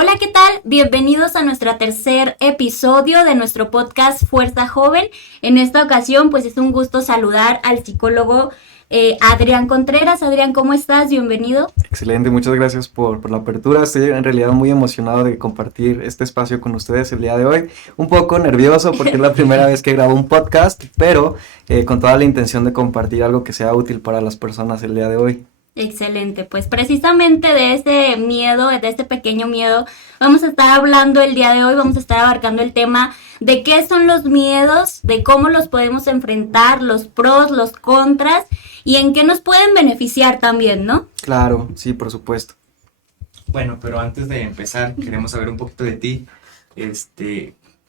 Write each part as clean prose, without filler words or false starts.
Hola, ¿qué tal? Bienvenidos a nuestro tercer episodio de nuestro podcast Fuerza Joven. En esta ocasión, pues es un gusto saludar al psicólogo Adrián Contreras. Adrián, ¿cómo estás? Bienvenido. Excelente, muchas gracias por la apertura. Estoy en realidad muy emocionado de compartir este espacio con ustedes el día de hoy. Un poco nervioso porque es la primera vez que grabo un podcast, pero con toda la intención de compartir algo que sea útil para las personas el día de hoy. Excelente, pues precisamente de este miedo, de este pequeño miedo, vamos a estar hablando el día de hoy, vamos a estar abarcando el tema de qué son los miedos, de cómo los podemos enfrentar, los pros, los contras y en qué nos pueden beneficiar también, ¿no? Claro, sí, por supuesto. Bueno, pero antes de empezar, queremos saber un poquito de ti.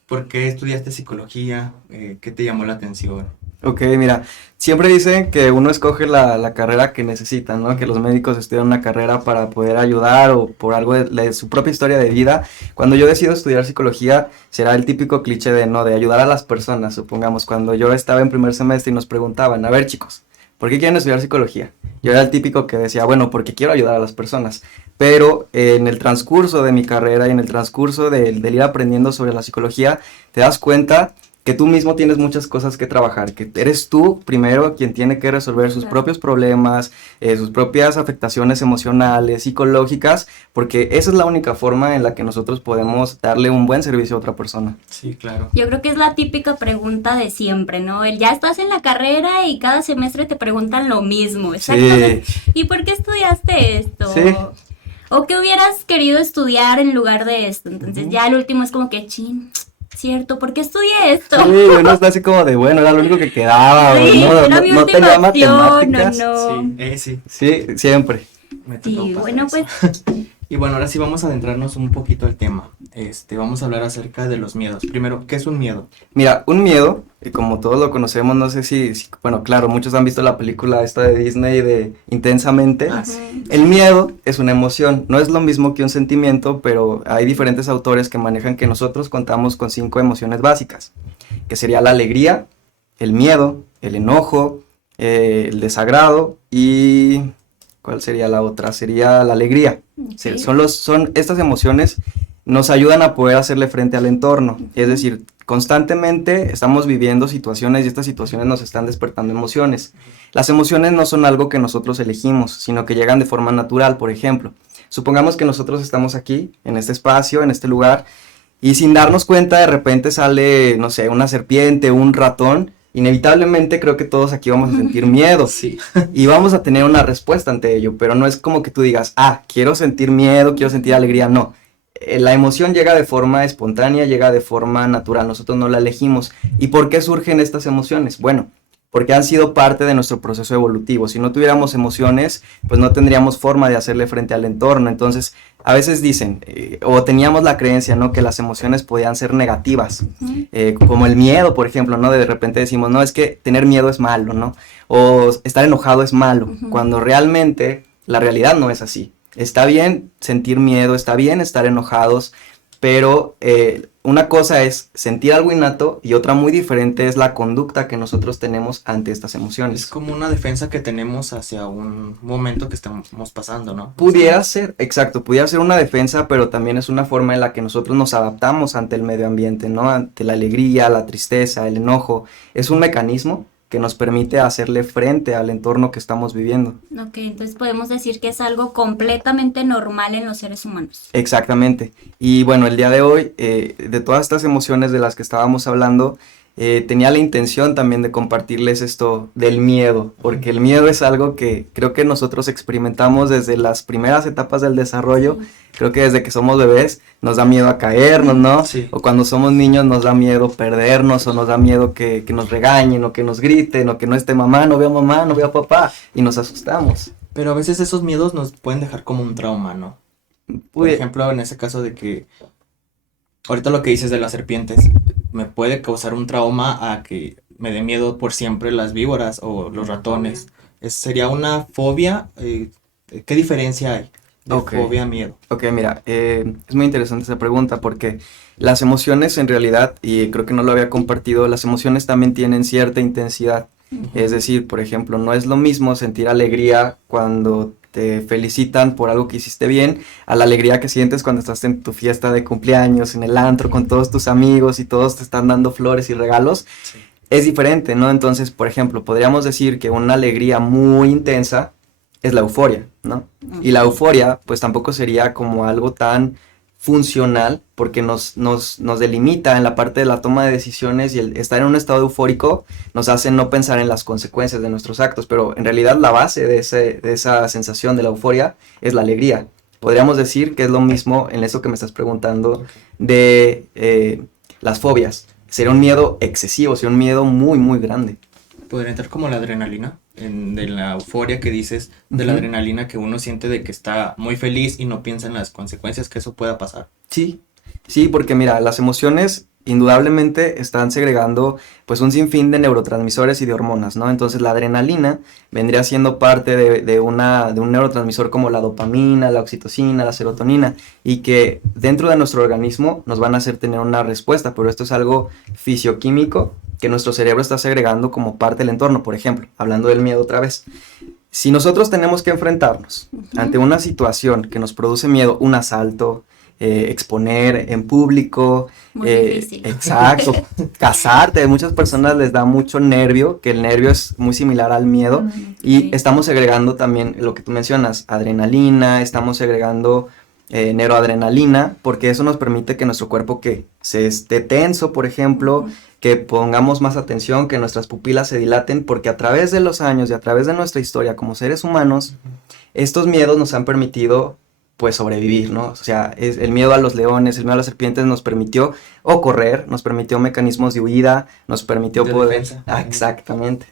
¿Por qué estudiaste psicología? ¿Qué te llamó la atención? Ok, mira, siempre dicen que uno escoge la carrera que necesita, ¿no? Que los médicos estudian una carrera para poder ayudar o por algo de su propia historia de vida. Cuando yo decido estudiar psicología, será el típico cliché de ayudar a las personas, supongamos. Cuando yo estaba en primer semestre y nos preguntaban, a ver chicos, ¿por qué quieren estudiar psicología? Yo era el típico que decía, bueno, porque quiero ayudar a las personas. Pero en el transcurso de mi carrera y en el transcurso del ir aprendiendo sobre la psicología, te das cuenta que tú mismo tienes muchas cosas que trabajar, que eres tú primero quien tiene que resolver sus propios problemas, sus propias afectaciones emocionales, psicológicas, porque esa es la única forma en la que nosotros podemos darle un buen servicio a otra persona. Sí, claro. Yo creo que es la típica pregunta de siempre, ¿no? Ya estás en la carrera y cada semestre te preguntan lo mismo, exactamente. Sí. ¿Y por qué estudiaste esto? Sí. ¿O qué hubieras querido estudiar en lugar de esto? Entonces ya el último es como que, cierto, ¿por qué estudié esto? Sí, uno está así como de, bueno, era lo único que quedaba, sí, ¿no? Era mi última matemáticas. No. Sí. Sí, siempre. Sí, bueno, pues. Y bueno, ahora sí vamos a adentrarnos un poquito al tema. Vamos a hablar acerca de los miedos. Primero, ¿qué es un miedo? Mira, un miedo, como todos lo conocemos, no sé si, bueno, claro, muchos han visto la película esta de Disney de Intensamente. Sí. El miedo es una emoción, no es lo mismo que un sentimiento, pero hay diferentes autores que manejan que nosotros contamos con 5 emociones básicas, que sería la alegría, el miedo, el enojo, el desagrado y... ¿cuál sería la otra? Sería la alegría. Okay. Son estas emociones nos ayudan a poder hacerle frente al entorno. Es decir, constantemente estamos viviendo situaciones y estas situaciones nos están despertando emociones. Las emociones no son algo que nosotros elegimos, sino que llegan de forma natural. Por ejemplo, supongamos que nosotros estamos aquí, en este espacio, en este lugar, y sin darnos cuenta de repente sale, no sé, una serpiente, un ratón. Inevitablemente creo que todos aquí vamos a sentir miedo. Sí. Y vamos a tener una respuesta ante ello, pero no es como que tú digas, quiero sentir miedo, quiero sentir alegría, no. La emoción llega de forma espontánea, llega de forma natural, nosotros no la elegimos. ¿Y por qué surgen estas emociones? Bueno, porque han sido parte de nuestro proceso evolutivo. Si no tuviéramos emociones, pues no tendríamos forma de hacerle frente al entorno. Entonces, a veces dicen, o teníamos la creencia, ¿no?, que las emociones podían ser negativas, como el miedo, por ejemplo, ¿no? De repente decimos, no, es que tener miedo es malo, ¿no? O estar enojado es malo, cuando realmente la realidad no es así. Está bien sentir miedo, está bien estar enojados, pero una cosa es sentir algo innato y otra muy diferente es la conducta que nosotros tenemos ante estas emociones. Es como una defensa que tenemos hacia un momento que estamos pasando, ¿no? Pudiera ser, exacto, pudiera ser una defensa, pero también es una forma en la que nosotros nos adaptamos ante el medio ambiente, ¿no? Ante la alegría, la tristeza, el enojo. Es un mecanismo que nos permite hacerle frente al entorno que estamos viviendo. Ok, entonces podemos decir que es algo completamente normal en los seres humanos. Exactamente. Y bueno, el día de hoy, de todas estas emociones de las que estábamos hablando, tenía la intención también de compartirles esto del miedo, porque el miedo es algo que creo que nosotros experimentamos desde las primeras etapas del desarrollo. Sí. Creo que desde que somos bebés nos da miedo a caernos, ¿no? Sí. O cuando somos niños nos da miedo perdernos, o nos da miedo que nos regañen, o que nos griten, o que no esté mamá, no veo a papá, y nos asustamos. Pero a veces esos miedos nos pueden dejar como un trauma, ¿no? Por ejemplo, en ese caso de que, ahorita lo que dices de las serpientes, me puede causar un trauma a que me dé miedo por siempre las víboras o los ratones. ¿Sería una fobia? ¿Qué diferencia hay de fobia a miedo? Ok, mira, es muy interesante esa pregunta porque las emociones en realidad, y creo que no lo había compartido, las emociones también tienen cierta intensidad. Es decir, por ejemplo, no es lo mismo sentir alegría cuando te felicitan por algo que hiciste bien, a la alegría que sientes cuando estás en tu fiesta de cumpleaños, en el antro, con todos tus amigos y todos te están dando flores y regalos, Sí. es diferente, ¿no? Entonces, por ejemplo, podríamos decir que una alegría muy intensa es la euforia, ¿no? Y la euforia, pues tampoco sería como algo tan funcional, porque nos delimita en la parte de la toma de decisiones, y el estar en un estado eufórico nos hace no pensar en las consecuencias de nuestros actos, pero en realidad la base de esa sensación de la euforia es la alegría. Podríamos decir que es lo mismo en eso que me estás preguntando de las fobias. Sería un miedo excesivo, sería un miedo muy, muy grande. Podría entrar como la adrenalina, de la euforia que dices, de la Ujú. adrenalina que uno siente de que está muy feliz y no piensa en las consecuencias que eso pueda pasar. Sí, sí, porque mira, las emociones indudablemente están segregando pues un sinfín de neurotransmisores y de hormonas, ¿no? Entonces la adrenalina vendría siendo parte de un neurotransmisor como la dopamina, la oxitocina, la serotonina, y que dentro de nuestro organismo nos van a hacer tener una respuesta, pero esto es algo fisioquímico que nuestro cerebro está segregando como parte del entorno. Por ejemplo, hablando del miedo otra vez, si nosotros tenemos que enfrentarnos ante una situación que nos produce miedo, un asalto, exponer en público, Muy difícil. exacto, casarte, a muchas personas les da mucho nervio, que el nervio es muy similar al miedo, y Sí. estamos segregando también lo que tú mencionas, adrenalina, estamos segregando neuroadrenalina, porque eso nos permite que nuestro cuerpo que se esté tenso, por ejemplo, que pongamos más atención, que nuestras pupilas se dilaten, porque a través de los años y a través de nuestra historia como seres humanos, estos miedos nos han permitido pues sobrevivir, ¿no? O sea, el miedo a los leones, el miedo a las serpientes nos permitió o correr, nos permitió mecanismos de huida, nos permitió De poder... defensa. Ah, exactamente.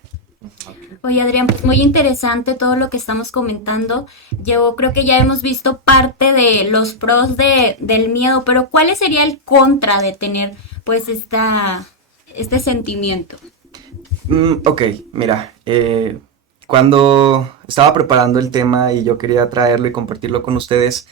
Oye, Adrián, pues muy interesante todo lo que estamos comentando. Yo creo que ya hemos visto parte de los pros del miedo, pero ¿cuál sería el contra de tener pues este sentimiento? Ok, mira, cuando estaba preparando el tema y yo quería traerlo y compartirlo con ustedes,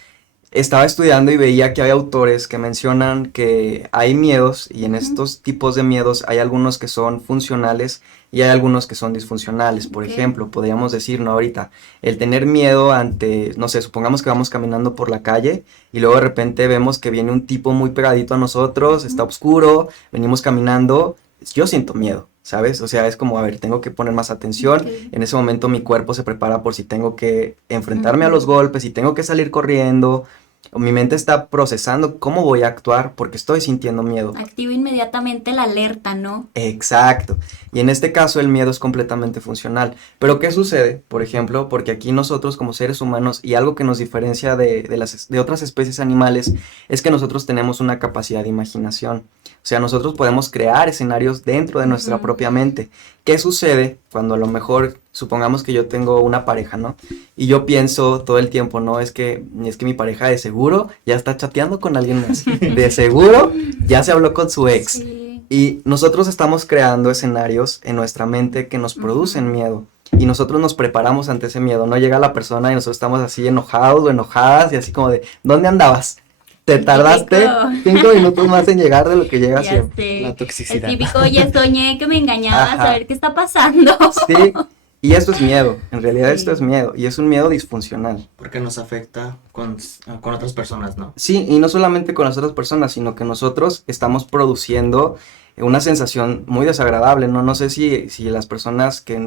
estaba estudiando y veía que hay autores que mencionan que hay miedos, y en estos tipos de miedos hay algunos que son funcionales y hay algunos que son disfuncionales. Por Ok. ejemplo, podríamos decir, ¿no? Ahorita, el tener miedo ante, no sé, supongamos que vamos caminando por la calle y luego de repente vemos que viene un tipo muy pegadito a nosotros, está oscuro, venimos caminando, yo siento miedo, ¿sabes? O sea, es como, a ver, tengo que poner más atención. Ok. En ese momento mi cuerpo se prepara por si tengo que enfrentarme a los golpes, si tengo que salir corriendo. O mi mente está procesando cómo voy a actuar porque estoy sintiendo miedo. Activa inmediatamente la alerta, ¿no? Exacto. Y en este caso el miedo es completamente funcional. Pero ¿qué sucede? Por ejemplo, porque aquí nosotros como seres humanos, y algo que nos diferencia de otras especies animales, es que nosotros tenemos una capacidad de imaginación. O sea, nosotros podemos crear escenarios dentro de nuestra Ujú. propia mente. ¿Qué sucede cuando a lo mejor, supongamos que yo tengo una pareja, ¿no? Y yo pienso todo el tiempo, ¿no? Es que mi pareja de seguro ya está chateando con alguien más. De seguro ya se habló con su ex. Sí. Y nosotros estamos creando escenarios en nuestra mente que nos producen miedo. Y nosotros nos preparamos ante ese miedo. No llega la persona y nosotros estamos así enojados o enojadas y así como de, ¿dónde andabas? Te El tardaste típico. 5 minutos más en llegar de lo que llega Ya siempre. sé. La El toxicidad. típico, oye, soñé que me engañabas, Ajá. a ver qué está pasando. Sí, y esto es miedo. En realidad Sí. esto es miedo. Y es un miedo disfuncional. Porque nos afecta con otras personas, ¿no? Sí, y no solamente con las otras personas, sino que nosotros estamos produciendo una sensación muy desagradable, ¿no? No sé si las personas que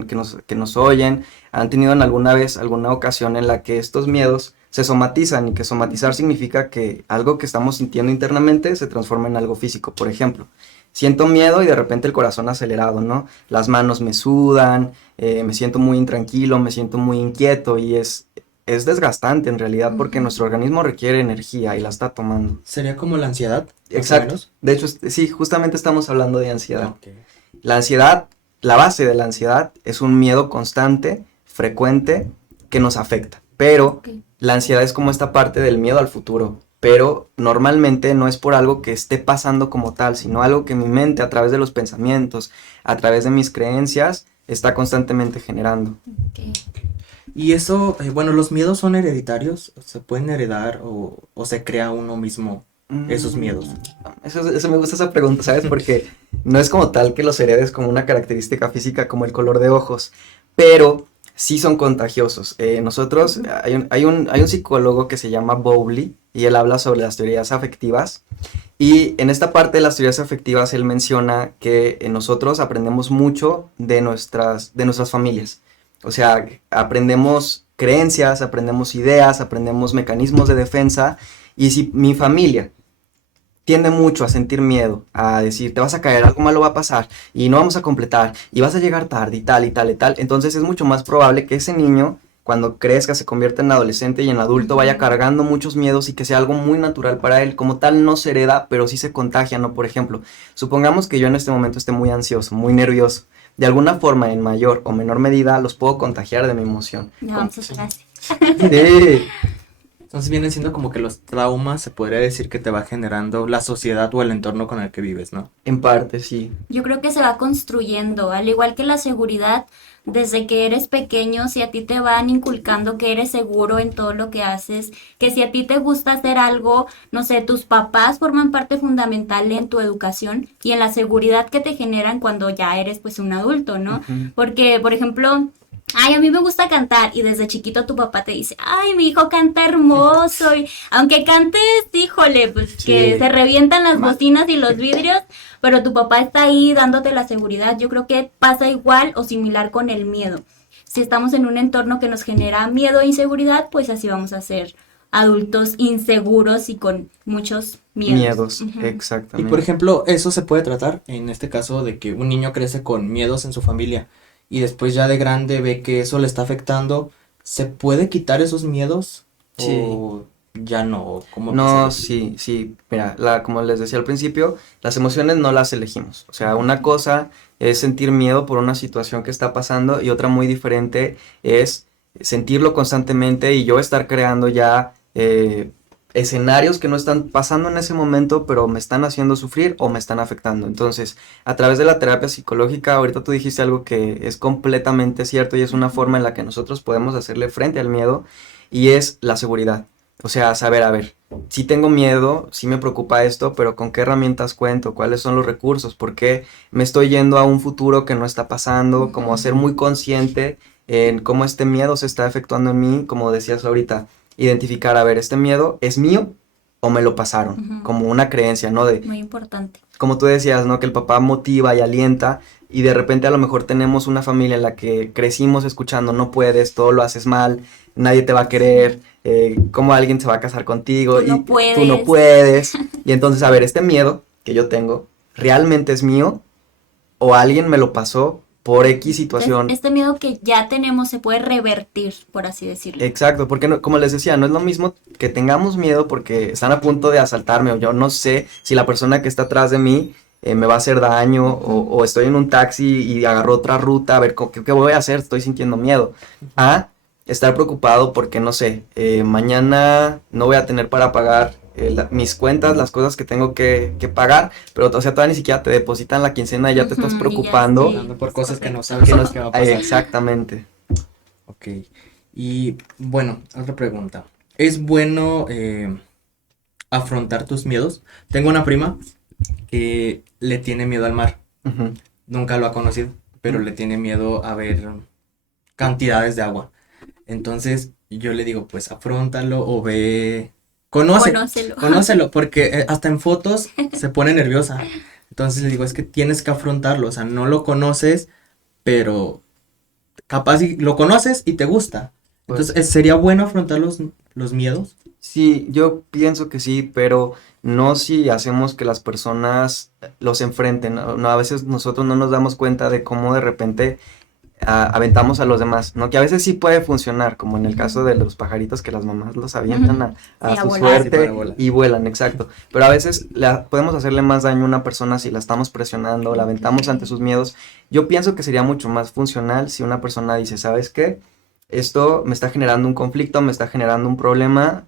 nos oyen han tenido en alguna vez, alguna ocasión en la que estos miedos se somatizan, y que somatizar significa que algo que estamos sintiendo internamente se transforma en algo físico. Por ejemplo, siento miedo y de repente el corazón acelerado, ¿no? Las manos me sudan, me siento muy intranquilo, me siento muy inquieto, y es desgastante en realidad porque Ujú. nuestro organismo requiere energía y la está tomando. Sería como la ansiedad. más o Exacto. menos. De hecho, sí, justamente estamos hablando de ansiedad. Ok. La ansiedad, la base de la ansiedad es un miedo constante, frecuente, que nos afecta. Pero Ok. la ansiedad es como esta parte del miedo al futuro. Pero normalmente no es por algo que esté pasando como tal, sino algo que mi mente, a través de los pensamientos, a través de mis creencias, está constantemente generando. Ok. Y eso, bueno, los miedos son hereditarios, se pueden heredar o se crea uno mismo esos miedos. Eso me gusta esa pregunta, ¿sabes? Porque no es como tal que los heredes como una característica física como el color de ojos, pero sí son contagiosos. Nosotros, hay un psicólogo que se llama Bowley y él habla sobre las teorías afectivas. Y en esta parte de las teorías afectivas él menciona que nosotros aprendemos mucho de nuestras familias. O sea, aprendemos creencias, aprendemos ideas, aprendemos mecanismos de defensa. Y si mi familia tiende mucho a sentir miedo, a decir, te vas a caer, algo malo va a pasar, y no vamos a completar, y vas a llegar tarde, y tal, y tal, y tal, entonces es mucho más probable que ese niño, cuando crezca, se convierta en adolescente y en adulto, vaya cargando muchos miedos y que sea algo muy natural para él. Como tal, no se hereda, pero sí se contagia, ¿no? Por ejemplo, supongamos que yo en este momento esté muy ansioso, muy nervioso. De alguna forma, en mayor o menor medida, los puedo contagiar de mi emoción. No, muchas gracias. Sí. Entonces vienen siendo como que los traumas, se podría decir que te va generando la sociedad o el entorno con el que vives, ¿no? En parte, sí. Yo creo que se va construyendo, al igual que la seguridad, desde que eres pequeño, si a ti te van inculcando que eres seguro en todo lo que haces, que si a ti te gusta hacer algo, no sé, tus papás forman parte fundamental en tu educación y en la seguridad que te generan cuando ya eres pues un adulto, ¿no? Porque, por ejemplo, ay, a mí me gusta cantar y desde chiquito tu papá te dice, ay, mi hijo canta hermoso y aunque cantes, híjole, pues Sí. que se revientan las bocinas y los vidrios, pero tu papá está ahí dándote la seguridad. Yo creo que pasa igual o similar con el miedo. Si estamos en un entorno que nos genera miedo e inseguridad, pues así vamos a ser adultos inseguros y con muchos miedos. Ujú. Y Exactamente. por ejemplo, eso se puede tratar en este caso de que un niño crece con miedos en su familia y después ya de grande ve que eso le está afectando. ¿Se puede quitar esos miedos? Sí. ¿O ya no? ¿Cómo No, pasa? sí. Mira, como les decía al principio, las emociones no las elegimos. O sea, una cosa es sentir miedo por una situación que está pasando y otra muy diferente es sentirlo constantemente y yo estar creando ya escenarios que no están pasando en ese momento, pero me están haciendo sufrir o me están afectando. Entonces, a través de la terapia psicológica, ahorita tú dijiste algo que es completamente cierto y es una forma en la que nosotros podemos hacerle frente al miedo y es la seguridad. O sea, saber, a ver, sí tengo miedo, sí me preocupa esto, pero ¿con qué herramientas cuento? ¿Cuáles son los recursos? ¿Por qué me estoy yendo a un futuro que no está pasando? Como ser muy consciente en cómo este miedo se está efectuando en mí, como decías ahorita, identificar, a ver, ¿este miedo es mío o me lo pasaron? Como una creencia, ¿no? Muy importante. Como tú decías, ¿no? Que el papá motiva y alienta y de repente a lo mejor tenemos una familia en la que crecimos escuchando, no puedes, todo lo haces mal, nadie te va a querer, cómo alguien se va a casar contigo Tú no y puedes. tú no puedes. Y entonces, a ver, este miedo que yo tengo, ¿realmente es mío o alguien me lo pasó por X situación? Este miedo que ya tenemos se puede revertir, por así decirlo. Exacto, porque como les decía, no es lo mismo que tengamos miedo porque están a punto de asaltarme o yo no sé si la persona que está atrás de mí me va a hacer daño o estoy en un taxi y agarro otra ruta, a ver, ¿qué voy a hacer? Estoy sintiendo miedo. A estar preocupado porque, no sé, mañana no voy a tener para pagar mis cuentas, las cosas que tengo que pagar, pero o sea, todavía ni siquiera te depositan la quincena y ya te estás preocupando. Sí, Dando por cosas que no correcto. sabes Que no- qué va a pasar. Exactamente. Ok. Y bueno, otra pregunta. ¿Es bueno afrontar tus miedos? Tengo una prima que le tiene miedo al mar. Ujú. Nunca lo ha conocido, pero le tiene miedo a ver cantidades de agua. Entonces yo le digo, pues afróntalo o ve, Conócelo. conócelo, porque hasta en fotos se pone nerviosa. Entonces le digo, es que tienes que afrontarlo, o sea, no lo conoces, pero capaz y lo conoces y te gusta. Pues- Entonces, ¿sería bueno afrontar los miedos? Sí, yo pienso que sí, pero no si hacemos que las personas los enfrenten. No, a veces nosotros no nos damos cuenta de cómo de repente aventamos a los demás, ¿no? Que a veces sí puede funcionar, como en el caso de los pajaritos que las mamás los avientan a Sí, a su volar. Sí, para suerte volar. y vuelan, exacto. Pero a veces podemos hacerle más daño a una persona si la estamos presionando, la aventamos ante sus miedos. Yo pienso que sería mucho más funcional si una persona dice, ¿sabes qué? Esto me está generando un conflicto, me está generando un problema,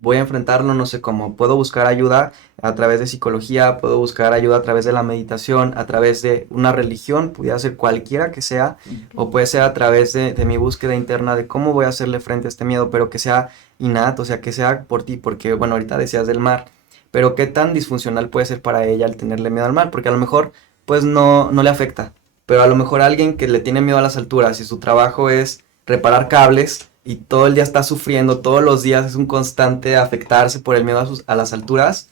voy a enfrentarlo, no sé cómo. Puedo buscar ayuda a través de psicología, puedo buscar ayuda a través de la meditación, a través de una religión, pudiera ser cualquiera que sea, o puede ser a través de mi búsqueda interna de cómo voy a hacerle frente a este miedo, pero que sea innato, o sea, que sea por ti, porque, bueno, ahorita decías del mar, pero qué tan disfuncional puede ser para ella el tenerle miedo al mar, porque a lo mejor, pues no le afecta, pero a lo mejor alguien que le tiene miedo a las alturas y su trabajo es reparar cables y todo el día está sufriendo, todos los días es un constante afectarse por el miedo a las alturas,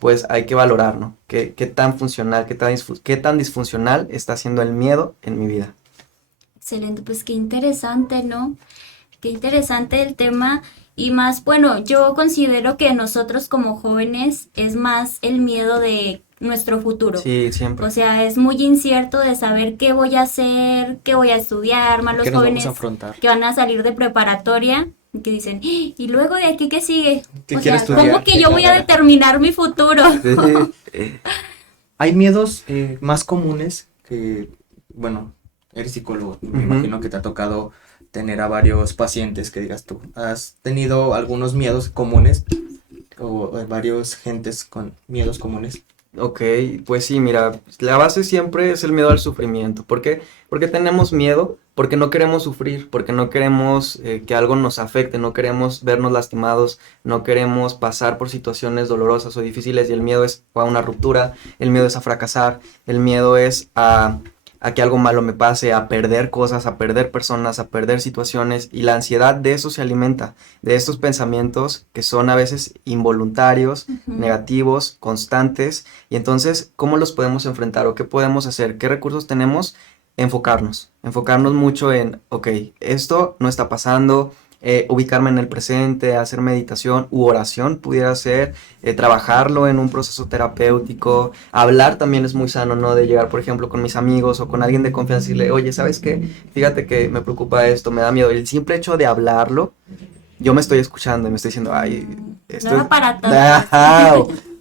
pues hay que valorar, ¿no? ¿Qué tan funcional, qué tan disfuncional está siendo el miedo en mi vida? Excelente, pues qué interesante, ¿no? Qué interesante el tema. Y más, bueno, yo considero que nosotros como jóvenes es más el miedo de nuestro futuro. Sí, siempre. O sea, es muy incierto de saber qué voy a hacer, qué voy a estudiar, más los ¿Qué nos vamos jóvenes a afrontar? que van a salir de preparatoria y que dicen, "¡Ah! ¿Y luego de aquí qué sigue? ¿Qué O quiero sea, estudiar? ¿cómo que ¿Qué yo voy a carrera?". determinar mi futuro? Hay miedos más comunes que, bueno, eres psicólogo, me Ujú. imagino que te ha tocado tener a varios pacientes que digas tú, ¿has tenido algunos miedos comunes o varios gentes con miedos comunes? Ok, pues sí, mira, la base siempre es el miedo al sufrimiento. ¿Por qué? Porque tenemos miedo, porque no queremos sufrir, porque no queremos que algo nos afecte, no queremos vernos lastimados, no queremos pasar por situaciones dolorosas o difíciles y el miedo es a una ruptura, el miedo es a fracasar, el miedo es a que algo malo me pase, a perder cosas, a perder personas, a perder situaciones y la ansiedad de eso se alimenta, de estos pensamientos que son a veces involuntarios, Ujú. negativos, constantes. Y entonces, ¿cómo los podemos enfrentar o qué podemos hacer? ¿Qué recursos tenemos? Enfocarnos mucho en, ok, esto no está pasando, ubicarme en el presente, hacer meditación u oración pudiera ser, trabajarlo en un proceso terapéutico, hablar también es muy sano, ¿no? De llegar, por ejemplo, con mis amigos o con alguien de confianza y decirle, oye, ¿sabes qué? Fíjate que me preocupa esto, me da miedo. El simple hecho de hablarlo, yo me estoy escuchando y me estoy diciendo, ay, esto No es... era para tanto. Ajá,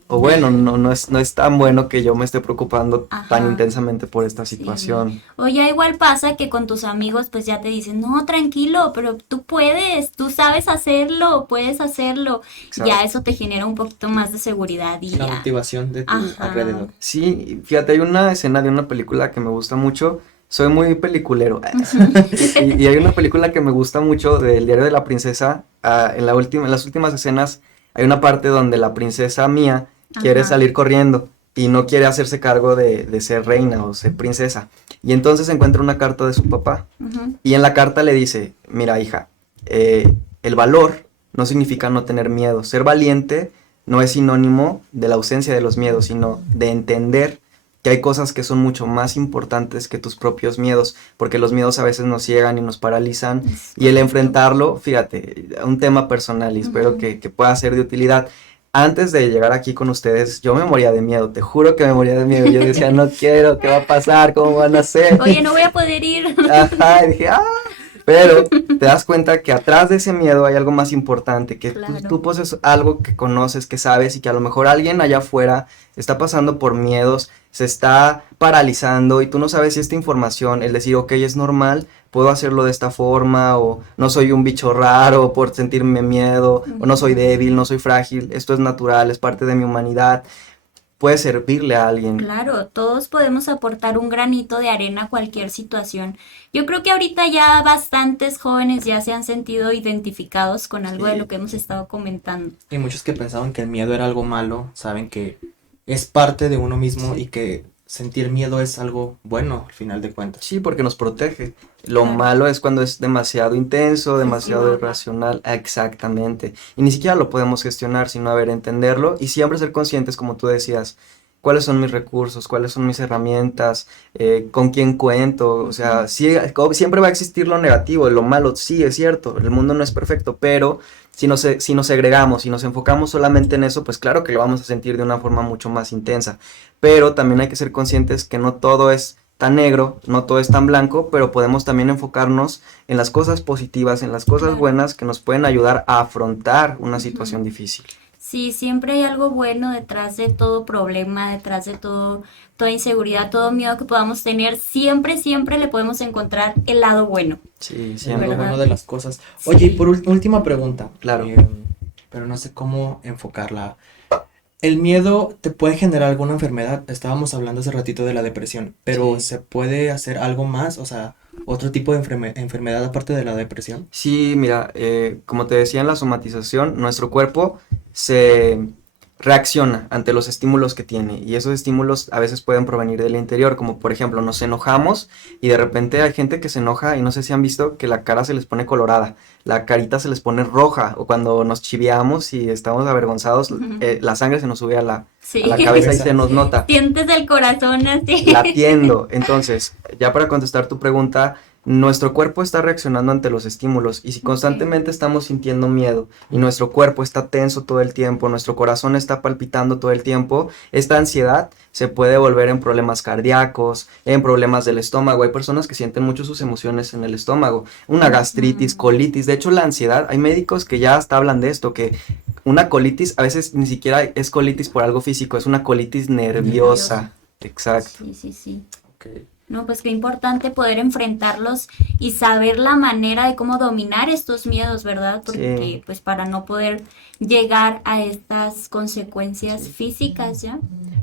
o bueno, no es tan bueno que yo me esté preocupando tan Ajá. intensamente por esta Sí. situación. O ya igual pasa que con tus amigos pues ya te dicen, no, tranquilo, pero tú puedes, tú sabes hacerlo, puedes hacerlo. Exacto. Ya eso te genera un poquito más de seguridad y La ya. motivación de tu Ajá. alrededor. Sí, fíjate, hay una escena de una película que me gusta mucho. Soy muy peliculero. Y hay una película que me gusta mucho del Diario de la Princesa. En las últimas escenas hay una parte donde la princesa Mía quiere Ajá. salir corriendo y no quiere hacerse cargo de ser reina o ser princesa. Y entonces encuentra una carta de su papá. Ujú. Y en la carta le dice, mira hija, el valor no significa no tener miedo. Ser valiente no es sinónimo de la ausencia de los miedos, sino de entender que hay cosas que son mucho más importantes que tus propios miedos, porque los miedos a veces nos ciegan y nos paralizan, Es y el correcto. enfrentarlo, fíjate, un tema personal y espero Ujú. que pueda ser de utilidad. Antes de llegar aquí con ustedes, yo me moría de miedo, te juro que me moría de miedo. Yo decía, no quiero, ¿qué va a pasar? ¿Cómo van a ser? Oye, no voy a poder ir. Ajá, y dije, pero te das cuenta que atrás de ese miedo hay algo más importante, que Claro. tú posees algo que conoces, que sabes y que a lo mejor alguien allá afuera está pasando por miedos, se está paralizando y tú no sabes si esta información, el decir, ok, es normal, puedo hacerlo de esta forma o no soy un bicho raro por sentirme miedo o no soy débil, no soy frágil, esto es natural, es parte de mi humanidad, puede servirle a alguien. Claro, todos podemos aportar un granito de arena a cualquier situación. Yo creo que ahorita ya bastantes jóvenes ya se han sentido identificados con algo de Sí. lo que hemos estado comentando. Y muchos que pensaban que el miedo era algo malo, saben que es parte de uno mismo y que sentir miedo es algo bueno al final de cuentas. Sí, porque nos protege. Lo Claro. malo es cuando es demasiado intenso, demasiado Excesivo. irracional. Exactamente. Y ni siquiera lo podemos gestionar, sino entenderlo y siempre ser conscientes, como tú decías, cuáles son mis recursos, cuáles son mis herramientas, con quién cuento. O sea, sí, siempre va a existir lo negativo, lo malo, sí, es cierto, el mundo no es perfecto, pero si nos segregamos, si nos enfocamos solamente en eso, pues claro que lo vamos a sentir de una forma mucho más intensa. Pero también hay que ser conscientes que no todo es tan negro, no todo es tan blanco, pero podemos también enfocarnos en las cosas positivas, en las cosas Claro. buenas que nos pueden ayudar a afrontar una Ujú. situación difícil. Sí, siempre hay algo bueno detrás de todo problema, detrás de toda inseguridad, todo miedo que podamos tener. Siempre, siempre le podemos encontrar el lado bueno. Sí, Es siempre. lo ¿Verdad? bueno de las cosas. Sí. Oye, y por última pregunta. Claro. Pero no sé cómo enfocarla. ¿El miedo te puede generar alguna enfermedad? Estábamos hablando hace ratito de la depresión, pero Sí. ¿se puede hacer algo más? O sea, otro tipo de enfermedad aparte de la depresión. Sí, mira, como te decía en la somatización, nuestro cuerpo se reacciona ante los estímulos que tiene, y esos estímulos a veces pueden provenir del interior, como por ejemplo nos enojamos y de repente hay gente que se enoja y no sé si han visto que la cara se les pone colorada, la carita se les pone roja, o cuando nos chiviamos y estamos avergonzados, la sangre se nos sube a la cabeza y se nos nota. Sientes el corazón así. Latiendo. Entonces, ya para contestar tu pregunta, nuestro cuerpo está reaccionando ante los estímulos, y si constantemente estamos sintiendo miedo y nuestro cuerpo está tenso todo el tiempo, nuestro corazón está palpitando todo el tiempo, esta ansiedad se puede volver en problemas cardíacos, en problemas del estómago. Hay personas que sienten mucho sus emociones en el estómago, una gastritis, colitis. De hecho, la ansiedad, hay médicos que ya hasta hablan de esto, que una colitis a veces ni siquiera es colitis por algo físico, es una colitis nerviosa. Exacto. Sí. Okay. No, pues qué importante poder enfrentarlos y saber la manera de cómo dominar estos miedos, ¿verdad? Porque pues para no poder llegar a estas consecuencias físicas, ¿ya?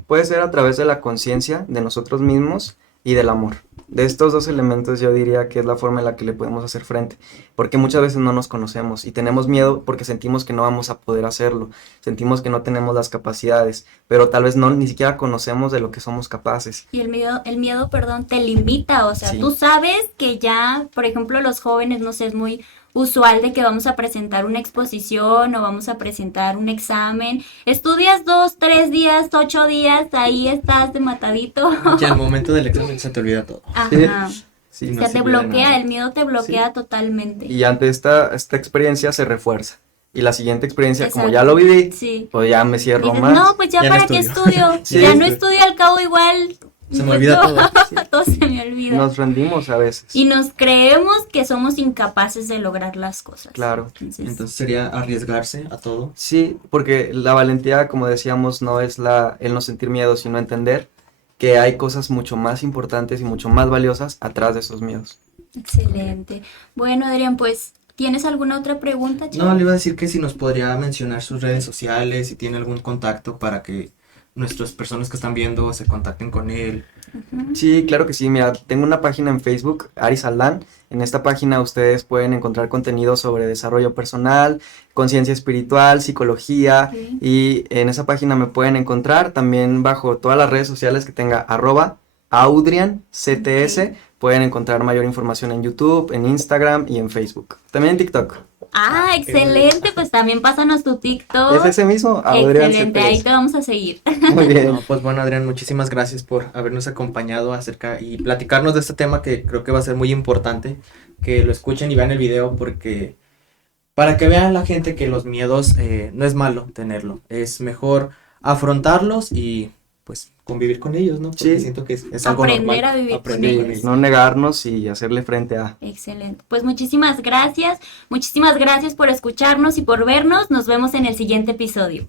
Puede ser a través de la conciencia de nosotros mismos y del amor. De estos dos elementos yo diría que es la forma en la que le podemos hacer frente, porque muchas veces no nos conocemos y tenemos miedo porque sentimos que no vamos a poder hacerlo, sentimos que no tenemos las capacidades, pero tal vez ni siquiera conocemos de lo que somos capaces. Y el miedo, perdón, te limita, o sea, tú sabes que ya, por ejemplo, los jóvenes, no sé, es muy usual de que vamos a presentar una exposición o vamos a presentar un examen, estudias 2, 3 días, 8 días, ahí estás de matadito. Y al momento del examen se te olvida todo. Ajá. Sí, o sea, te bloquea, el miedo te bloquea totalmente. Y ante esta experiencia se refuerza. Y la siguiente experiencia, como ya lo viví, pues ya me cierro dices, más. no, pues ya para qué estudio. Ya no estudio, al cabo igual. Se me olvida todo. Todo se me olvida. Nos rendimos a veces. Y nos creemos que somos incapaces de lograr las cosas. Claro. Entonces sería arriesgarse a todo. Sí, porque la valentía, como decíamos, no es el no sentir miedo, sino entender que hay cosas mucho más importantes y mucho más valiosas atrás de esos miedos. Excelente. Bueno, Adrián, pues, ¿tienes alguna otra pregunta, chico? No, le iba a decir que si nos podría mencionar sus redes sociales, si tiene algún contacto para que nuestras personas que están viendo se contacten con él. Sí, claro que sí. Mira, tengo una página en Facebook, Aris Aldán. En esta página ustedes pueden encontrar contenido sobre desarrollo personal, conciencia espiritual, psicología, y en esa página me pueden encontrar también bajo todas las redes sociales que tenga @AudrianCTS. Pueden encontrar mayor información en YouTube, en Instagram y en Facebook. También en TikTok. Ah, excelente, pues también pásanos tu TikTok. Es ese mismo, Adrián. Excelente, ahí te vamos a seguir. Muy bien. No, pues bueno, Adrián, muchísimas gracias por habernos acompañado y platicarnos de este tema que creo que va a ser muy importante, que lo escuchen y vean el video, porque para que vean la gente que los miedos no es malo tenerlo, es mejor afrontarlos y pues convivir con ellos, ¿no? Porque siento que es algo aprender normal. A vivir con ellos. No negarnos y hacerle frente a... Excelente. Pues muchísimas gracias por escucharnos y por vernos. Nos vemos en el siguiente episodio.